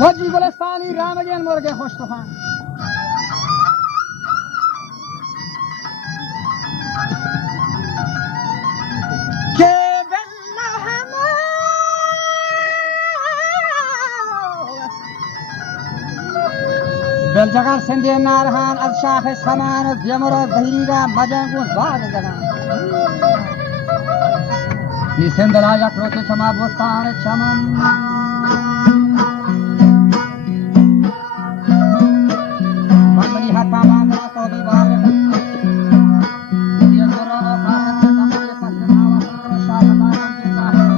وجی گلستانی رامگین مرگ خوش طوفان که بلجگر سندی نارهان از شاخ سمان و دیمر و زهیریگا مجنگون زاد زدن نی سندلا یک روچ شما بستان چمن بمبنی حتا باندنا تو بی بار دیگر رو فاقت سے کمری پس ناوان و شاہدان کے ظاہر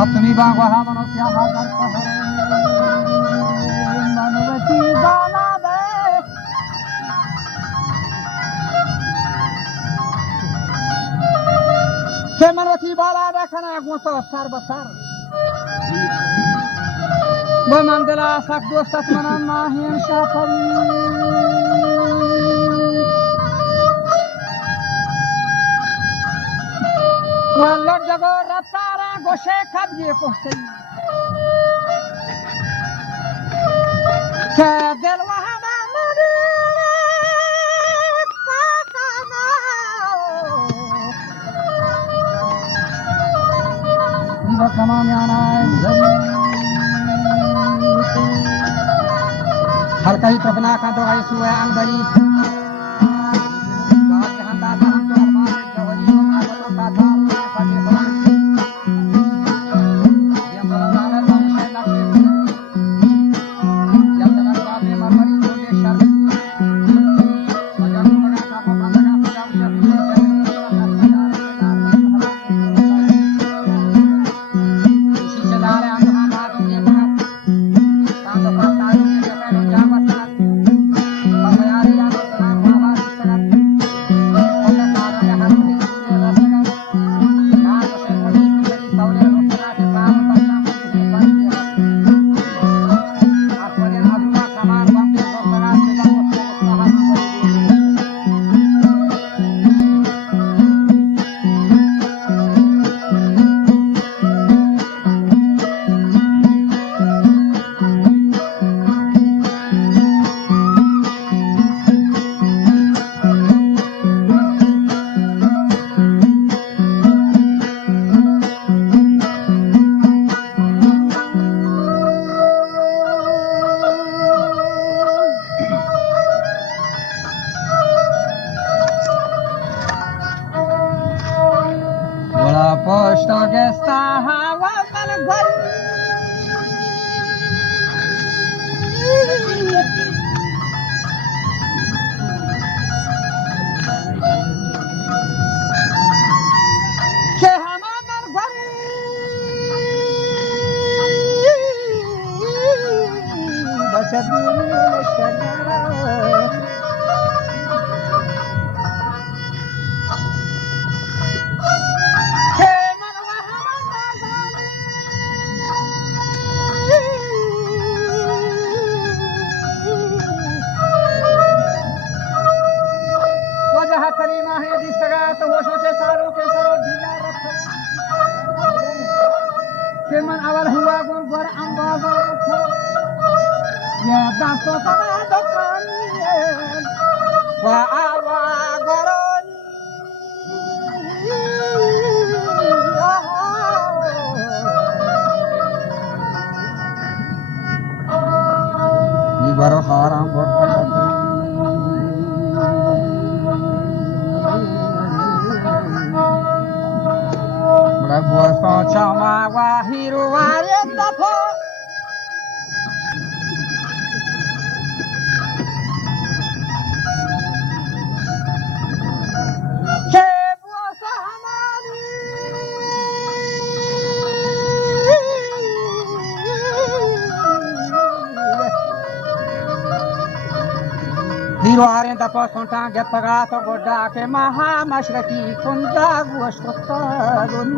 خطمی باغ و همون و سیاه در پهر منوتی زانده که منوتی بالا دکنه گوتو سر بسر با من دل سک دوستت منم ماهیم شاپری والله جگو رفتاره گوشه کبگی کهتی که دل و همه हल्का ही टपना का दो आई सुए Angadi posto que estaba para Hiruaren da posontan gepagato godake maha mashraki kunja gustotagun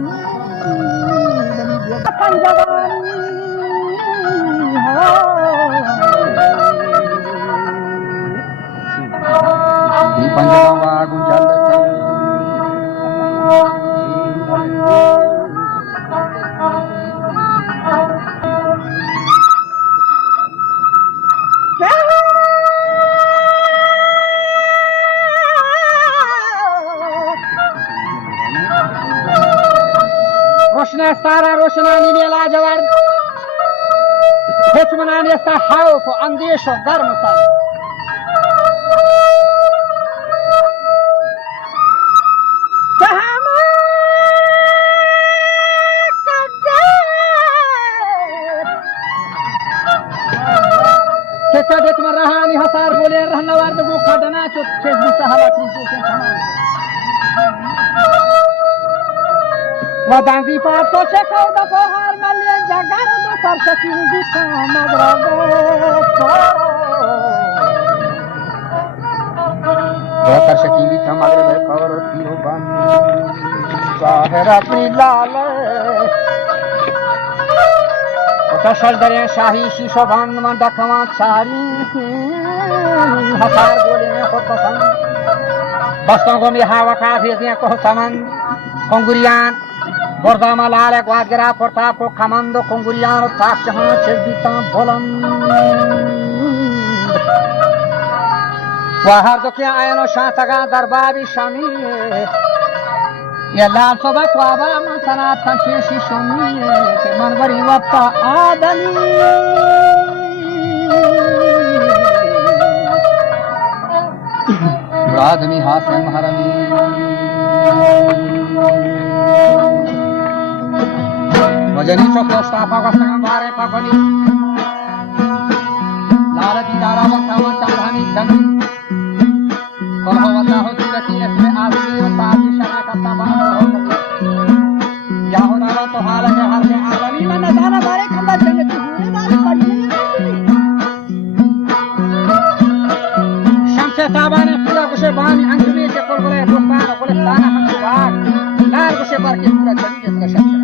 di panjawa gunjal Stara roșnani ne la jawar hechmanani sta hauf andesho garm sa tahama kadar kedet marahani hasar bole rahnawar to khadana chot chesbi sahabati ko saman Wadanzi pato chekau da pohar malien jagar do sarsakin dikha magrago do sarsakin dikha magrago kawar tiro ban zahira prilal ota saldare shahi shisho ban manda kama chari hasar bole ko pasan baston go mi hawa ka bhejne ko saman kongurian Bordama lale guadgra porta ko kamando konguriano tak jahan chedita bolan Wahar do kya ayano shantaga darbabi shami يا لا صبك وابا من سنة تنشيشي شمية من غري وطا آدمي آدمي حاسم حرمي وجني شوق استافا وسلام بارے پاکونی لالتی دارا وسلام چاندھانی دنی قل هو الله سورتی اسم آدمی و تاجی شرع کتا بہت ہو یا ہو دارا تو حالت حال میں آدمی میں نظارہ بارے کھلا جنتی ہوئے بارے پڑھنے شمس تابان پورا گوشے بانی انجمی کے قل گلے دوستان و گلستان ہمیں باغ لال گوشے بار کے پورا جنی جس کا شمس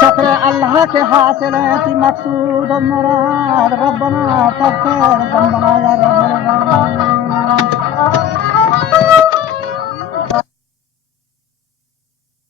شكر الله के हासिल है कि मकसूद मुराद रब्बना तग़फिर ज़ंबना या रब्बल आलमीन